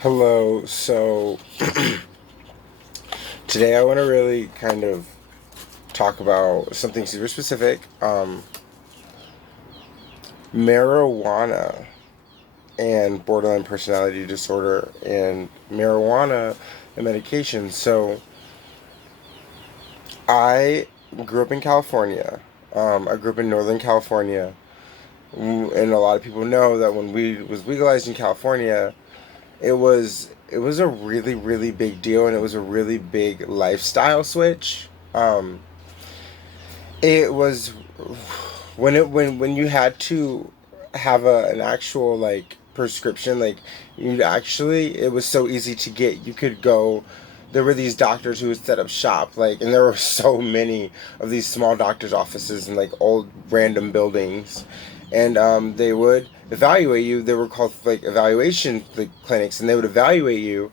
Hello. So today I want to really kind of talk about something super specific. Marijuana and borderline personality disorder and marijuana and medication. So I grew up in California. I grew up in Northern California, and a lot of people know that when weed was legalized in California, it was a really big deal, and it was a really big lifestyle switch. It was when you had to have an actual like prescription, like you actually, it was so easy to get. You could go. There were these doctors who would set up shop, like, and there were so many of these small doctors' offices in like old random buildings, and they would evaluate you. They were called like evaluation like, clinics, and they would evaluate you,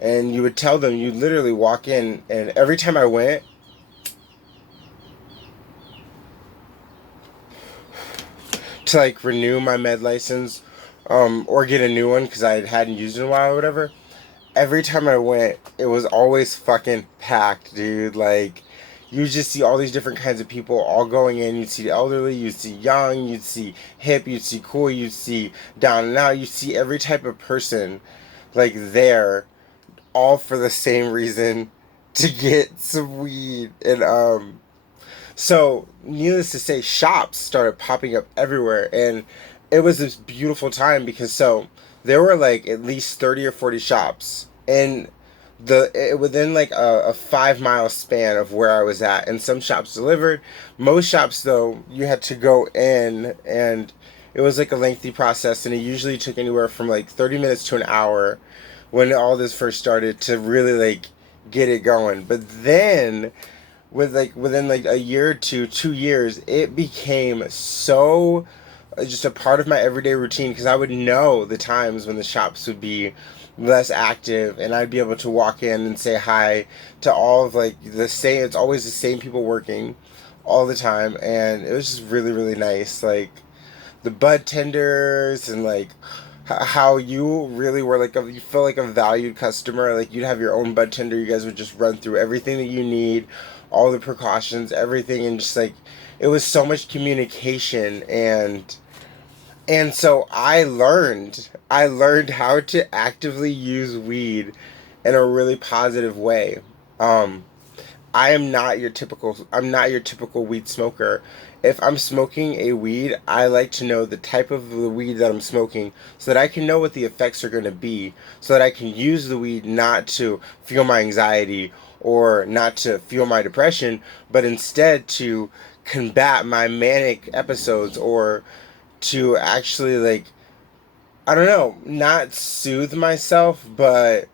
and you would tell them. You literally walk in, and every time I went, to like renew my med license, or get a new one because I hadn't used it in a while or whatever. Every time I went, it was always fucking packed, dude. Like, you just see all these different kinds of people all going in. You'd see the elderly, you'd see young, you'd see hip, you'd see cool, you'd see down and out. You see every type of person like there, all for the same reason, to get some weed. And so, needless to say, shops started popping up everywhere, and it was this beautiful time because there were like at least 30 or 40 shops, and within like a 5 mile span of where I was at, and some shops delivered. Most shops, though, you had to go in, and it was like a lengthy process, and it usually took anywhere from like 30 minutes to an hour when all this first started to really like get it going. But then within like a year or two, 2 years, it became so just a part of my everyday routine because I would know the times when the shops would be less active, and I'd be able to walk in and say hi to all of like the same. It's always the same people working all the time, and it was just really nice. Like the bud tenders and like how you really were like you felt like a valued customer. Like you'd have your own bud tender. You guys would just run through everything that you need, all the precautions, everything, and just like it was so much communication. And so I learned how to actively use weed in a really positive way. Um, I'm not your typical weed smoker. If I'm smoking a weed, I like to know the type of the weed that I'm smoking so that I can know what the effects are going to be, so that I can use the weed not to feel my anxiety or not to feel my depression, but instead to combat my manic episodes, or to actually like, I don't know, not soothe myself, but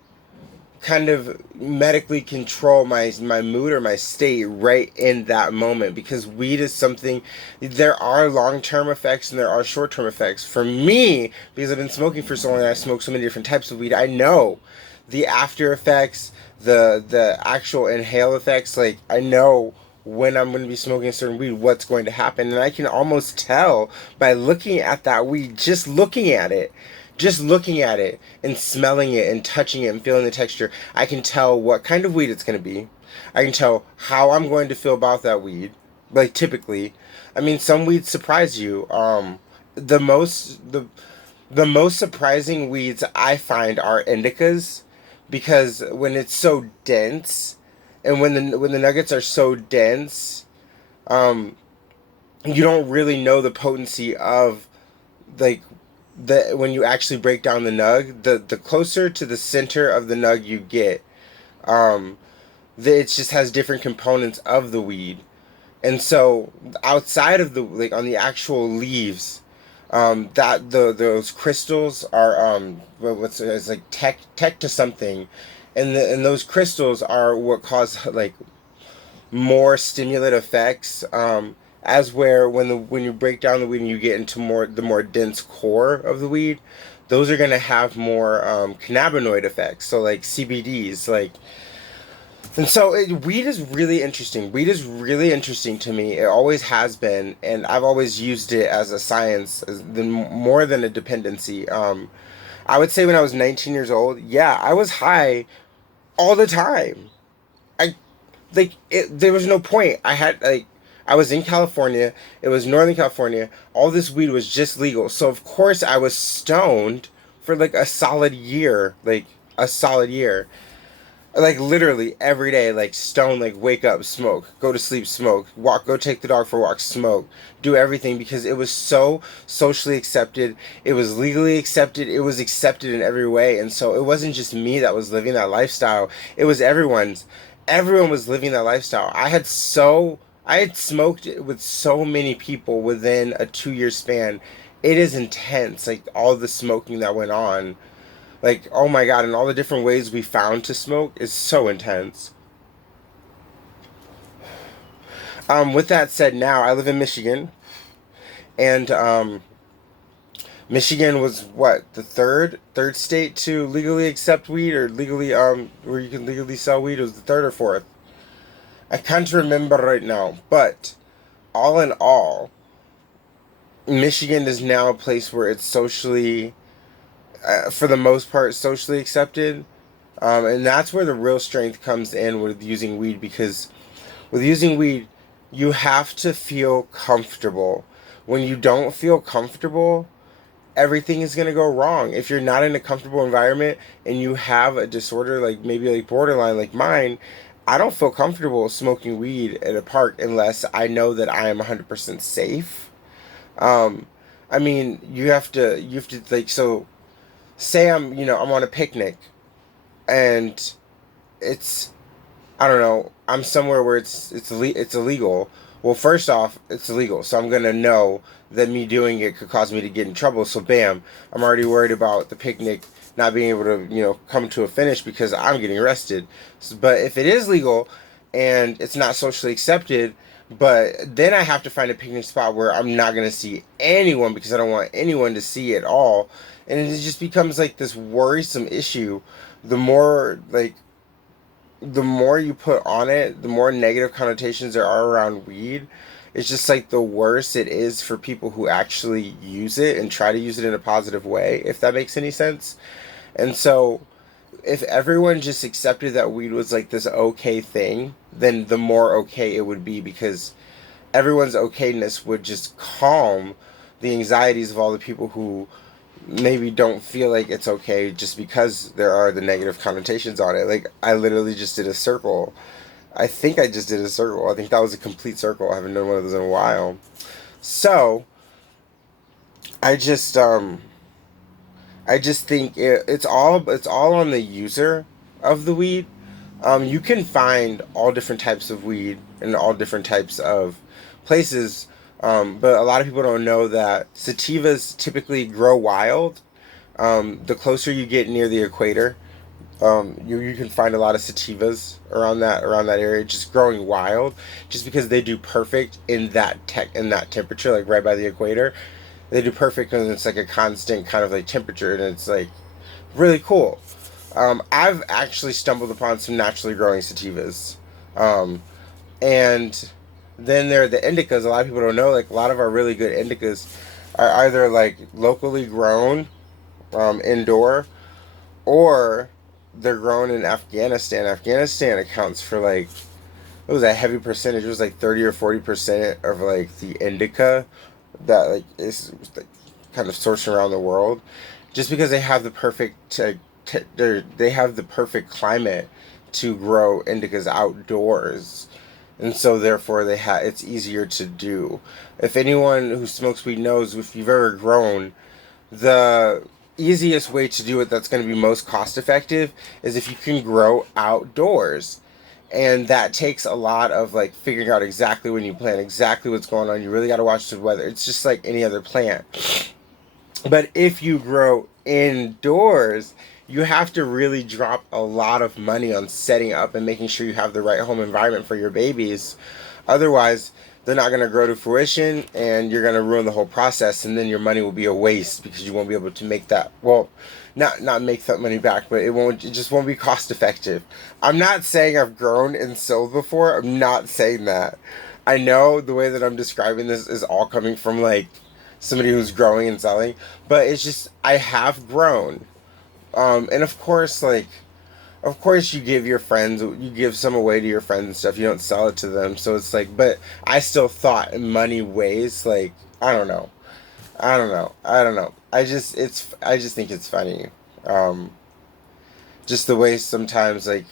kind of medically control my mood or my state right in that moment, because weed is something. There are long-term effects and there are short-term effects for me, because I've been smoking for so long and I smoke so many different types of weed. I know the after effects, the actual inhale effects. Like, I know when I'm going to be smoking a certain weed what's going to happen, and I can almost tell by looking at that weed, just looking at it and smelling it and touching it and feeling the texture. I can tell what kind of weed it's going to be. I can tell how I'm going to feel about that weed. Like, typically, I mean, some weeds surprise you. The most the most surprising weeds I find are indicas, because when it's so dense, and when the nuggets are so dense, um, you don't really know the potency of, like, the when you actually break down the nug. The closer to the center of the nug you get, um, it just has different components of the weed. And so outside of the, like, on the actual leaves, that those crystals are, what's it's like tech to something, and those crystals are what cause like more stimulant effects, as where when you break down the weed and you get into the more dense core of the weed, those are going to have more cannabinoid effects, so like CBDs, like. And so weed is really interesting. Weed is really interesting to me. It always has been, and I've always used it as a science, more than a dependency. I would say when I was 19 years old, yeah, I was high all the time. I like it, there was no point. I had like I was in California. It was Northern California. All this weed was just legal. So of course I was stoned for like a solid year, like a solid year. Like literally every day, like stone, like wake up, smoke, go to sleep, smoke, walk, go take the dog for a walk, smoke, do everything because it was so socially accepted. It was legally accepted. It was accepted in every way. And so it wasn't just me that was living that lifestyle. It was everyone's. Everyone was living that lifestyle. I had smoked with so many people within a 2 year span. It is intense, like all the smoking that went on. Like, oh my God, and all the different ways we found to smoke is so intense. With that said, now I live in Michigan, and Michigan was what the third state to legally accept weed or legally where you can legally sell weed. It was the third or fourth. I can't remember right now, but all in all, Michigan is now a place where it's socially, for the most part, socially accepted. And that's where the real strength comes in with using weed because with using weed, you have to feel comfortable. When you don't feel comfortable, everything is going to go wrong. If you're not in a comfortable environment and you have a disorder like maybe like borderline like mine, I don't feel comfortable smoking weed at a park unless I know that I am 100% safe. Um, I mean, you have to like, so say I'm on a picnic and it's I don't know. I'm somewhere where it's illegal. Well, first off, it's illegal, so I'm gonna know that me doing it could cause me to get in trouble. So, bam, I'm already worried about the picnic not being able to come to a finish because I'm getting arrested. But if it is legal and it's not socially accepted, but then I have to find a picnic spot where I'm not gonna see anyone because I don't want anyone to see it all, and it just becomes like this worrisome issue. The more like the more you put on it, the more negative connotations there are around weed. It's just like the worse it is for people who actually use it and try to use it in a positive way, if that makes any sense. And so, if everyone just accepted that weed was like this okay thing, then the more okay it would be because everyone's okayness would just calm the anxieties of all the people who maybe don't feel like it's okay just because there are the negative connotations on it. Like I literally just did a circle. I think I just did a circle. I think that was a complete circle. I haven't done one of those in a while. So I just I just think it's all on the user of the weed. You can find all different types of weed in all different types of places, but a lot of people don't know that sativas typically grow wild. The closer you get near the equator, you can find a lot of sativas around that area just growing wild, just because they do perfect in that temperature, like right by the equator. They do perfect because it's like a constant kind of like temperature, and it's like really cool. I've actually stumbled upon some naturally growing sativas. Um, and then there are the indicas. A lot of people don't know, like, a lot of our really good indicas are either, like, locally grown indoor or they're grown in Afghanistan. Afghanistan accounts for, like, it was a heavy percentage. It was, like, 30 or 40% of, like, the indica that, like, is, like, kind of sourced around the world. Just because they have the perfect they have the perfect climate to grow indicas outdoors, and so therefore it's easier to do. If anyone who smokes weed knows, if you've ever grown, the easiest way to do it that's going to be most cost effective is if you can grow outdoors. And that takes a lot of like figuring out exactly when you plant, exactly what's going on. You really got to watch the weather. It's just like any other plant. But if you grow indoors, you have to really drop a lot of money on setting up and making sure you have the right home environment for your babies. Otherwise, they're not going to grow to fruition and you're going to ruin the whole process, and then your money will be a waste because you won't be able to make that, well, not make that money back, but it just won't be cost effective. I'm not saying I've grown and sold before. I'm not saying that. I know the way that I'm describing this is all coming from like somebody who's growing and selling, but it's just I have grown And of course, like, of course you give your friends, you give some away to your friends and stuff. You don't sell it to them. So it's like, but I still thought in money ways, like, I don't know. I don't know. I just think it's funny. Um, just the way sometimes, like,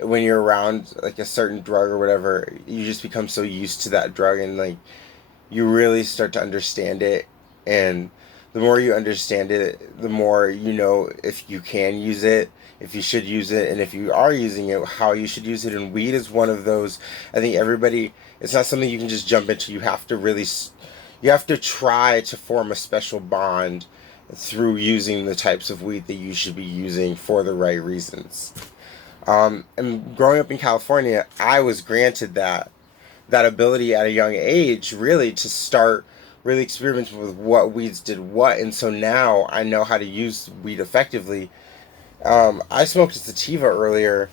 when you're around like a certain drug or whatever, you just become so used to that drug, and like you really start to understand it. And the more you understand it, the more you know if you can use it, if you should use it, and if you are using it, how you should use it. And weed is one of those. I think everybody, it's not something you can just jump into. You have to really, you have to try to form a special bond through using the types of weed that you should be using for the right reasons. And growing up in California, I was granted that ability at a young age, really, to start really experimenting with what weeds did what. And so now I know how to use weed effectively. I smoked a sativa earlier,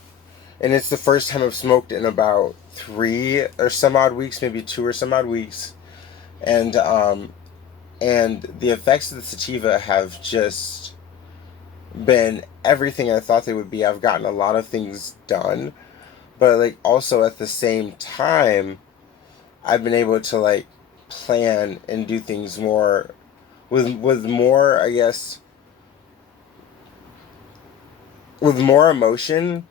and it's the first time I've smoked in about 3 or some odd weeks, maybe 2 or some odd weeks. And and the effects of the sativa have just been everything I thought they would be. I've gotten a lot of things done, but like also at the same time, I've been able to like plan and do things more with more, I guess, with more emotion,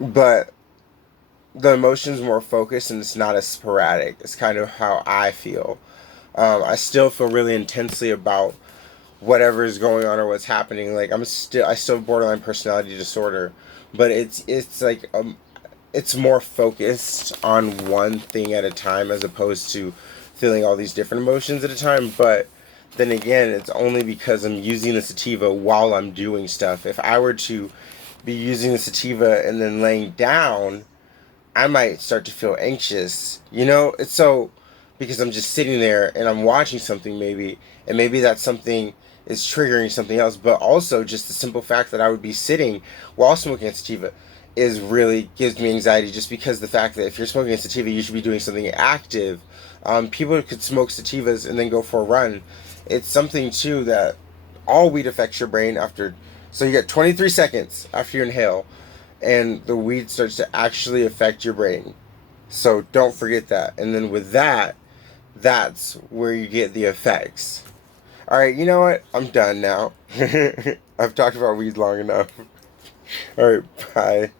but the emotion's more focused and it's not as sporadic. It's kind of how I feel. I still feel really intensely about whatever is going on or what's happening. Like I still have borderline personality disorder, but it's like it's more focused on one thing at a time as opposed to feeling all these different emotions at a time. But then again, it's only because I'm using the sativa while I'm doing stuff. If I were to be using the sativa and then laying down, I might start to feel anxious. You know, it's so because I'm just sitting there and I'm watching something maybe, and maybe that something is triggering something else, but also just the simple fact that I would be sitting while smoking a sativa is really gives me anxiety, just because the fact that if you're smoking a sativa, you should be doing something active. People could smoke sativas and then go for a run. It's something too that all weed affects your brain after. So you get 23 seconds after you inhale, and the weed starts to actually affect your brain. So don't forget that. And then with that, that's where you get the effects. All right, you know what? I'm done now. I've talked about weed long enough. All right, bye.